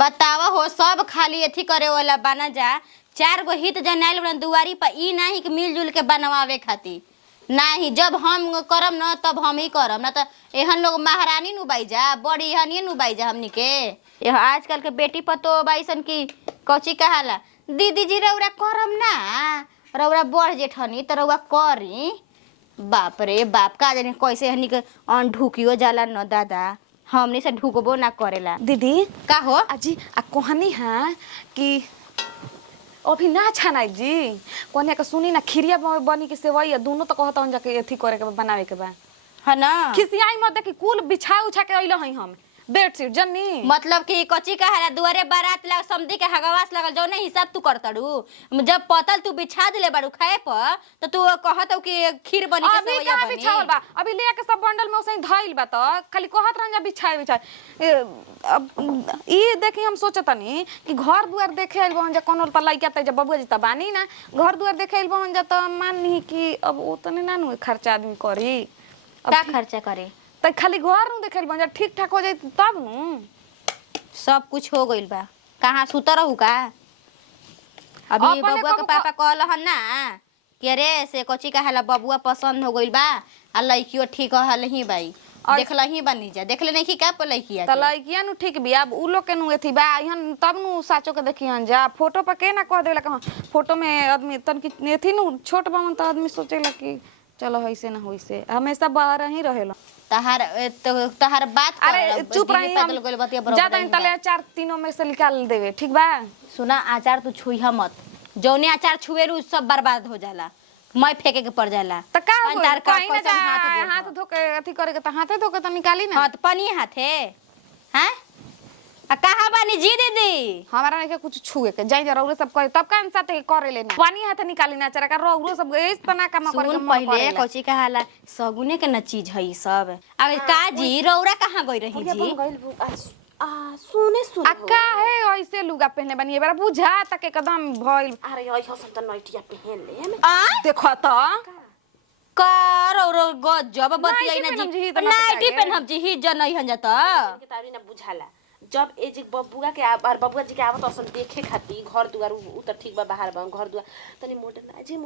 बतावा हो सब खाली एथी करे वाला बना जा। 4 गो हित जनाइल बन दुआरी पर ई नाही कि मिलजुल के बनवावे खातिर नाही। जब हम करम न तब हम ही करम ना तो एहन लोग महारानी नु बाई जा बड़ी एहन नु बाई जा हमनी के। यह आजकल के बेटी पतो बाईसन की कौची कहाला दीदी जी रौरा करम ना रौरा बड़ जेठनी तो रौरा करी। बाप रे बाप का जाने कैसे हनी के अन ढुकियो जाला न दादा हमनी से ढुकबो ना करेला। दीदी का हो अजी आ कोहनी है कि अभी ना छाना जी कोने का सुनी ना खिरिया बनी के सेवई दोनों तो कहता जाके एथी करे के बनावे के बा है ना। खिसियाई मत देखी कुल बिछा उछा के अइलो हई हम बेडशीट जन्नी मतलब कि कच्ची का है दुआरे बारात लग समझी के हगवास लगल जो नहीं हिसाब तू करतड़ू जब पतल तू बिछा दिले बाड़ू खाए पर तो तू कहत कि खीर बनी के अभी सेवइया का बनी। बिछावल बा अभी ले के सब बंडल में ओसई धइल बा तो खाली कहत रहन जा बिछाए अब ई देखी हम सोचतनी कि घर दुआर देखे आइल बहन जा कोनो त लइका त जब बबुआ जी त बानी ना घर दुआर देखे आइल बहन जा त माननी कि अब ओतने ना नु खर्चा आदमी करी का खर्चा करे त खाली घर नु देखे आइल बहन जा ठीक ठाक हो जाई तब नु सब कुछ हो गइल बा। कहां सुतर रहू का अभी अपने बबुआ के पापा कहलहन ना कि अरे से कच्ची का है बबुआ पसंद हो गइल बा आ लइकियो ठीक हल ही बाई देखला ही बनी जा देखले नहीं कि का पर लइकिया त लइकिया नु ठीक बिया अब उ लोग के नु एथी बा इहन तब नु साचो के देखियन जा फोटो पर के ना कह देला कहां फोटो में आदमी तन की एथी नु छोट बामन त आदमी सोचेला कि चलो होइसे ना होइसे हमेशा बाहर ही रहेला। तहार बात अरे चुप रही हम ज्यादा तले अचार तीनों में से निकाल देवे ठीक बा। सुना अचार तू छुईहा मत जौने अचार छुएलू सब बर्बाद हो जाला मैं फेंके के पड़ जाला त का अंतार का कोई ना हाथ धो के अथी करे के त हाथे धो के त निकाली ना। हां त पानी हाथे हैं आ कहां बानी जी दीदी हमारा नहीं के कुछ छुए के जाई जा रौरे सब करे तब का साथे करे लेना पानी हाथे निकाली ना चरा का रौरो सब इस तना काम करे सुन पहले कोची कहाला सगुने के न चीज है ई सब। अब काजी रौरा कहां गई रही जी सुने सुन अक्का है ऐसे लुगा पहने बनी बार बुझा तक एकदम भइल अरे ऐसा सन त नइटिया पहन ले आ देखो त कर और गजब बतियाई ना जी नाइटी पहन हम जी ही ज नहीं हन जाता के तारी ना बुझाला जब ए जी बबुआ के और बबुआ जी के आवत असन देखे खाती घर दुआर उ त ठीक बा बाहर बा घर दुआर तनी मोटन आजी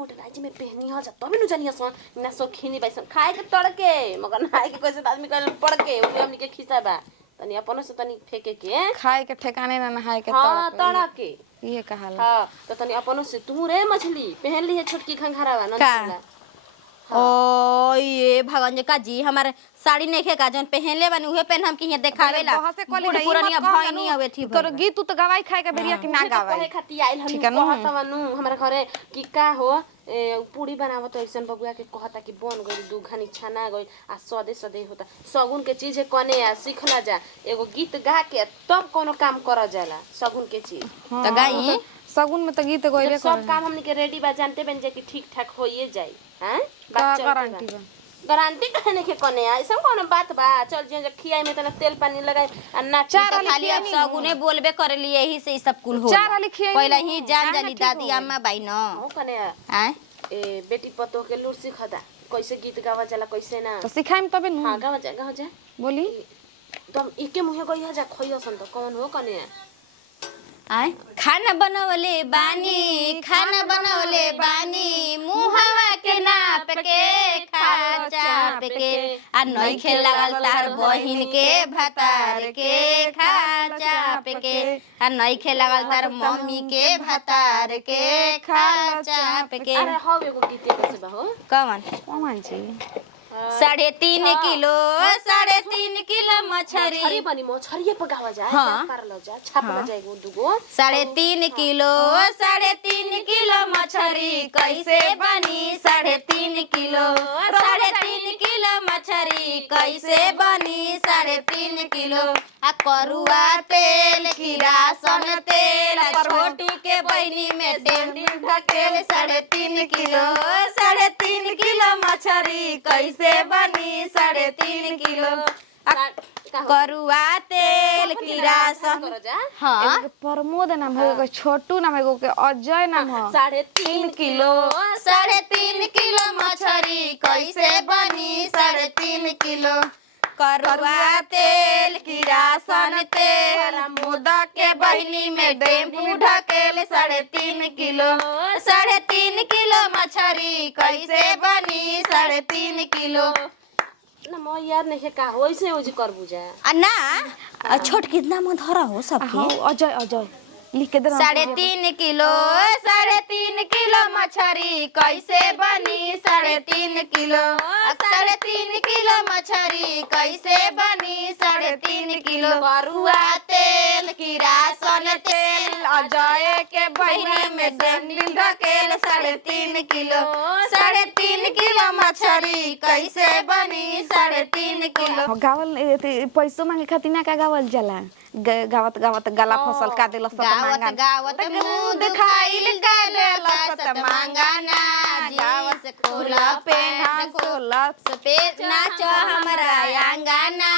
में पहनी हो जा तबे नु जानिया सन ना सखीनी बैसन खाए के तड़के मगर नाय के कैसे आदमी कहल पड़ के उ हमनी के खिसा बा तनी अपनो से तनी फेंके के खाए के ठिकाने ना नहाए के हां तड़ा के ये कहाला हां त तनी अपनो से तू रे मछली पहन ली है छोटकी खंघारावा न का ओ ये भगवान जी का जी हमारे साड़ी नहीं खेका जौन पहनले बनी उहे पहन हम की यहाँ देखावेला पुरानिया भाई नहीं आवे थी तोर गीत तो गवाई खाए के बेरिया कि ना गवाई कहे खाती आइल हम कहतवनु हमरा घरे कि का हो पूरी बनावत ऐसन बबुआ के कहता कि बन गइल दू घनी छना गइल आ सदे सदे होता सगुन के चीज कने आ सीखला जा एगो गीत गा के तब कोनो काम कर जाला सगुन के चीज त गाई सगुन में त गीत गइले सब काम हमनी के रेडी बा जानते बन जे कि ठीक ठाक होइए जाई हैं बात गारंटी बा गारंटी कहने के कोने ऐसा कोनो बात बा चल जे खियाई में तना तेल पानी लगाई आ ना चार खाली अब सगुने बोलबे करे लिए यही से ई सब कुल हो चार वाली खियाई पहले ही जान जानी दादी अम्मा बाई न हो कने हैं ए बेटी पतो के लूर सिखदा कैसे गीत गावा जाला कैसे ना तो सिखाइम तबे न हां गावा जा बोली तुम एके मुहे गइया जा खइयो सन त कौन हो कने आय खाना बनवले बानी मुहावा के नाप के खा चाप के आ नई खेल लागल तार बहिन के भतार के खा चाप के आ नई खेल लागल तार मम्मी के भतार के खा चाप के। अरे हां एगो गीत कैसे बा हो कौन जी 3.5 किलो मछरी छरी बनी मछरिए पे गावा जा कर लो जा छाप लो जा एगो दुगो 3.5 किलो मछरी कैसे बनी 3.5 किलो मछरी कैसे बनी 3.5 किलो आ करुआ तेल किरासन तेल छोटू के बहिनी में टेंडी ढकेल 3.5 किलो मछरी कैसे बनी 3.5 किलो करुआ तेल किरासन हां प्रमोद नाम है एगो छोटू नाम एगो के अजय नाम है 3.5 किलो मछरी कैसे बनी 3.5 किलो करुआ तेल किरासन तेल मुद के बहिनी में टेम्पू ढकेल 3.5 किलो 3.5 किलो मछरी कैसे बनी 3.5 किलो। ना म याद नहीं का वैसे ओजी कर बुझा ना छोट कितना में धरा हो सबके। हाँ अजय अजय लिख के दे 3.5 किलो 3.5 किलो मछरी कैसे बनी 3.5 किलो 3.5 किलो मछरी कैसे बनी 3.5 किलो। करुआ तेल किरासन तेल अजय के बहिनी में टेम्पू ढकेल 3.5 किलो 3.5 किलो मछरी कैसे बनी 3.5 किलो। गावल पैसो मांगे खातिर ना का गावल जाला गावत गावत गला फसल का देला सब मांगा गावत मुंह दिखाइल गालेला सत मांगाना गावत खोला पेन खोला सफेद नाचो हमरा आंगना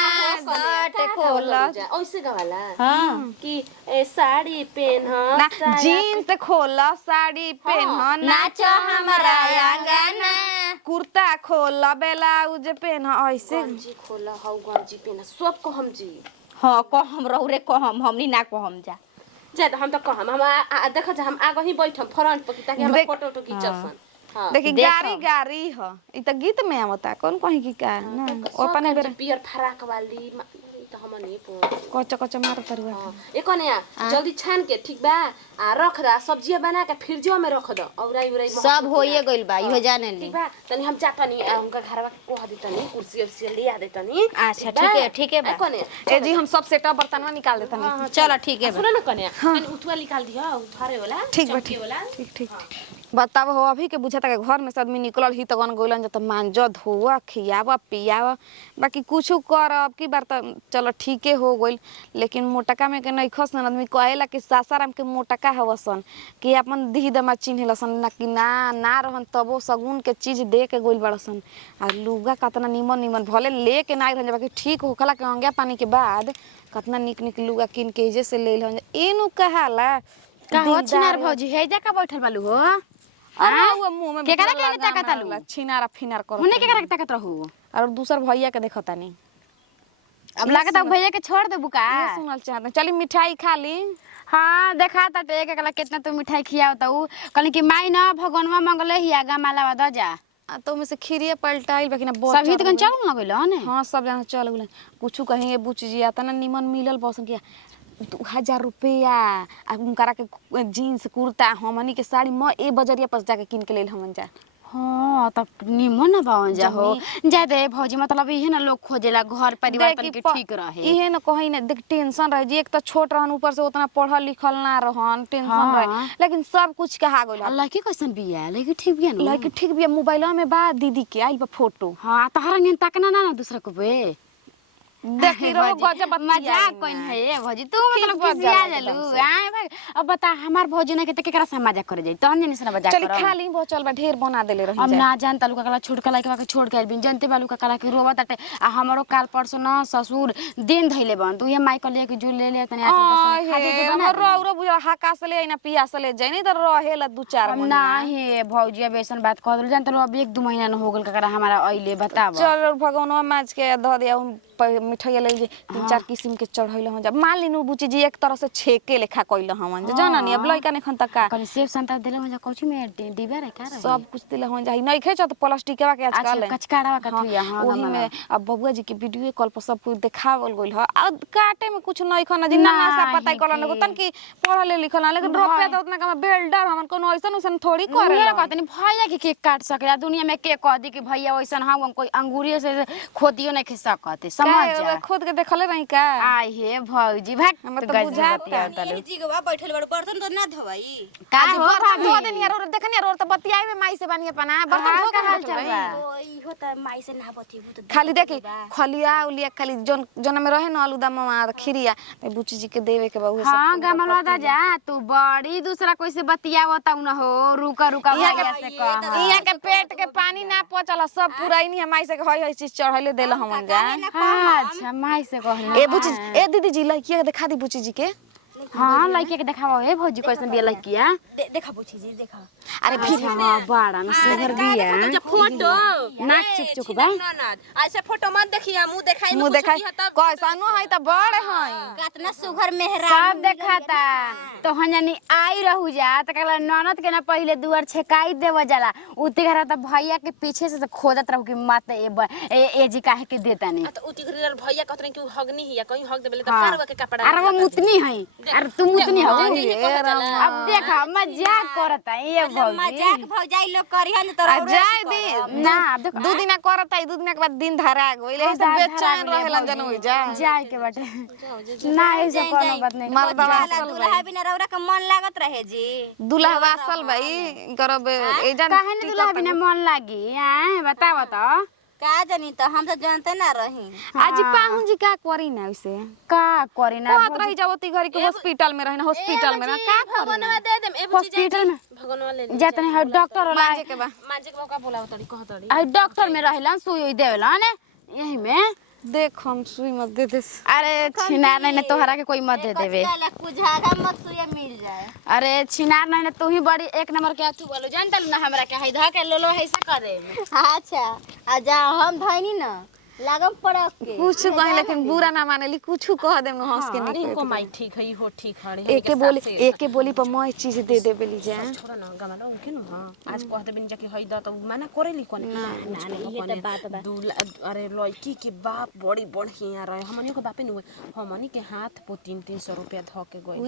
सट खोला। ऐसे गवाला हां कि साड़ी पहन ना जीन्स खोला साड़ी पहन नाचो हमरा आंगना कुर्ता खोला ब्लाउज पहन ऐसे गंजी खोला हौ गंजी पहन सब को हम जी। हां कहम रहू रे कहम हमनी ना कहम जा जा हम तो कहम हम देख जा हम आगे ही बैठम फ्रंट पर ताकि हम फोटो फोटो खींचसन। हां देखी गाड़ी गाड़ी ह इ त गीत में आवता कौन कहीं की का ना अपन बेर पियर फराक वाली तो हम नहीं पो कच्चा कच्चा मार तरुआ ए कन्या जल्दी छान के ठीक बा आ रख दा सब्जियां बना के फ्रिज में रख दो औराई उराई सब होइए गइल बा इहो जाने ली। ठीक बा तनी हम जातनी उनका घरवा को कह देतनी कुर्सी उर्सी ले आ देतनी। अच्छा ठीक है बा कन्या ए जी हम सब सेटअप बर्तनवा निकाल देतनी। चलो ठीक है बा सुनो ना कन्या तनी उठवा निकाल दियो उठारे वाला ठीक बा चमकी वाला ठीक ठीक बताब हो अभी के बुझाता के घर में से आदमी निकलल ही तगन गोलन जत मांज धोवा खियावा पियावा बाकी कुछ कर अब की बार त चलो ठीके हो गइल लेकिन मोटका में के नहीं खस न आदमी कहेला कि सासाराम के मोटका हवसन कि अपन दी दमा चिन्हलसन ना कि ना रहन तबो सगुन के चीज दे के गोइल बड़सन आ लुगा कतना निमन निमन भले लेके ना रहन बाकी ठीक होखला के अंगिया पानी के बाद कतना निक निक लुगा किन के जे से ले हन एनु कहाला का हो छिनार भौजी हे जा का बैठल बालू हो आ मुंह में केकरा के ताकत आलू छिनारा फिनार कर हुने केकरा के ताकत रहू और दूसर भैया के देखता नहीं अब लागत अब भैया के छोड़ देबू का ये सुनल चाहत चली मिठाई खा ली। हां देखा ता एक एकला कितना तू मिठाई खियावता उ कल की माई ना भगवानवा मंगले हिया गा मालावा द जा तो में से खीरिया पलटाइल बाकी ना बहुत सभी तकन चल न गइल ने। हां सब जना चल गेल कुछ कहीं बुच जिया तना निमन मिलल बसन किया 2000 रुपया आ उनकरा के जीन्स कुर्ता हमनी के साड़ी म ए बजरिया पर जाके किन के लेल हमन जा। हां तब निमन न बावन जा हो जा दे भौजी मतलब इहे ना लोग खोजेला घर परिवार तन के ठीक रहे इहे न कहीं ना देख टेंशन रह जी एक तो छोट रहन ऊपर से उतना पढ़ल लिखल ना रहन टेंशन रहे लेकिन सब कुछ कहा गइल अल्लाह की कैसन बिया लेकिन ठीक बिया न लड़की ठीक बिया मोबाइल में बा दीदी के आइल बा फोटो। हां तहरा नियन तकना ना दूसरा को बे देखी रो गजब मजाक कोइन है भौजी तू मतलब किसिया जालू आए भाई अब बता हमार भौजी ने के त केकरा से मजाक करे जाई तहन जनी से मजाक कर चली खाली बहुत चल बा ढेर बना देले रही हम ना जान तालुका कला छोटका लाइक के छोड़ के बिन जानते बालू का कला के रोवा तटे आ हमरो काल परसो न ससुर दिन धइले बन तू ये माइकल ले के जुल ले तनी आ खा दे बना रो बुझा हाका से ले ना पिया से ले जाई नहीं त रहेला 2-4 महीना ना हे भौजी अब ऐसन बात कह दल जान त अब 1-2 महीना न हो गेल ककरा हमारा अइले बताब चल भगवानवा माज के ध दिया मिठाई ले जे 3-4 किस्म के चढ़ैले हो जा मान लिनु बुची जी एक तरह से छेके लेखा कइले हमन जाना नहीं अब लइका ने खन तक का कल सेब संतरा देले हो जा कोची में डिबा रे का रे सब कुछ दिले हो जा नहीं खेच तो प्लास्टिकवा के आजकल कचकाड़ा का थुया हां ओही में अब बबुआ जी के वीडियो कॉल पर सब कुछ देखावल गइल ह अब काटे में कुछ नहीं खन जी ना सा पता कलन को तन की पढ़ले लिखल ना लेकिन रुपया तो उतना का बेल्डर हमन कोनो ऐसन उसन थोड़ी करे ना कहतनी भैया के केक काट सके दुनिया में के कह दी कि भैया वैसन हम कोई अंगूरी से खोदियो नहीं खिसा कहते समझ जा खुद के देखले नहीं का आई हे भौजी भाग हम तो बुझाता जी के बा बैठल बड़ बर्तन तो ना धोई का हो भाभी धो देनी यार और देखनी और तो बतियाई में माई से बानी अपना बर्तन धो के हाल चल बा ओई होता माई से ना बती तो खाली देखी खलिया उलिया खाली जोन में रहे न आलूदा मामा खीरिया ते बुची जी के देवे के बहु सब हां गमलवा दा जा तू बड़ी दूसरा कोई से बतियावता न हो रुका रुका भैया से कह इया के पेट के पानी ना पचल सब पूरा ही नहीं माई से हई हई चीज चढ़ैले देला हमन जा अच्छा माई से कहले ए बुची ए दीदी जी लइकिया दिखा दी बुची जी के हां लइके के देखाओ ए भौजी कैसन बिया लइकिया देखा पूछी जी देखा अरे फिर हां बड़ा ना सुगर बिया फोटो नाक चुक बा ननद ऐसे फोटो मत देखिए मुंह देखाई मुंह देखाई कैसनो है त बड़ है कितना सुघर मेहरा सब देखाता तो हम जानी आई रहू जा त कहला ननद के ना पहिले दुआर छेकाई देव जाला उती घर त भैया के पीछे से खोदत रहू कि मत ए जी काहे के देता नहीं तो उती घरी भैया कहत रहे कि उ हगनी हिया कहीं हग देबे त कारवा के कपड़ा अरे वो मुतनी है अरे तुम मुतनी हो जाला। अब देखा मजाक करता ये भौजी मजाक भौजाई लोग करिहन तो जाय दी ना देखो दू दिन करत है 2 दिन के बाद दिन धरा गइले से बेचैन रहेलन जन हो जा जाए के बाटे ना ऐसे कोनो बात नहीं मर्दवा दूल्हा बिना रौरा के मन लागत रहे जी दुल्हा वासल भाई करब ए जान काहे न दुल्हा बिना मन लागी हैं बताओ तो का जानी तो हम तो जानते ना रही आज पाहुन जी का करी ना वैसे का करी ना कहत रही जावती घरी के हॉस्पिटल में रहना हॉस्पिटल में ना का भगवानवा दे देम ए बुझी हॉस्पिटल में भगवानवा ले जातने है डॉक्टर वाला मांजे के बा मांजे के का बोलाव तड़ी कहतड़ी आई डॉक्टर में रहेला सुई देवेला ने यही में देख हम सुई मत दे दे अरे छिनार नहीं तोहरा के कोई मत दे देवे कुझागा मत सुया मिल जाए अरे छिनार नहीं तू ही बड़ी एक नंबर के तू बोलो जानता ना हमरा के है ध के लो ऐसा करे अच्छा आ जा हम धइनी ना लागम पड़क के कुछ कहे लेकिन बुरा ना मानेली कुछ कह देम हंस के अरे नहीं को माई ठीक है हो ठीक है एके बोली पर मैं चीज दे दे बेली जा छोड़ा ना गमला उनके न हां आज कहते बिन जाके हई द त मना करेली कोने ना ये त बात बा अरे लड़की की बाप बड़ी बढ़िया रहे हमनी के बापे न हमनी के हाथ पो 300 रुपया ध के गई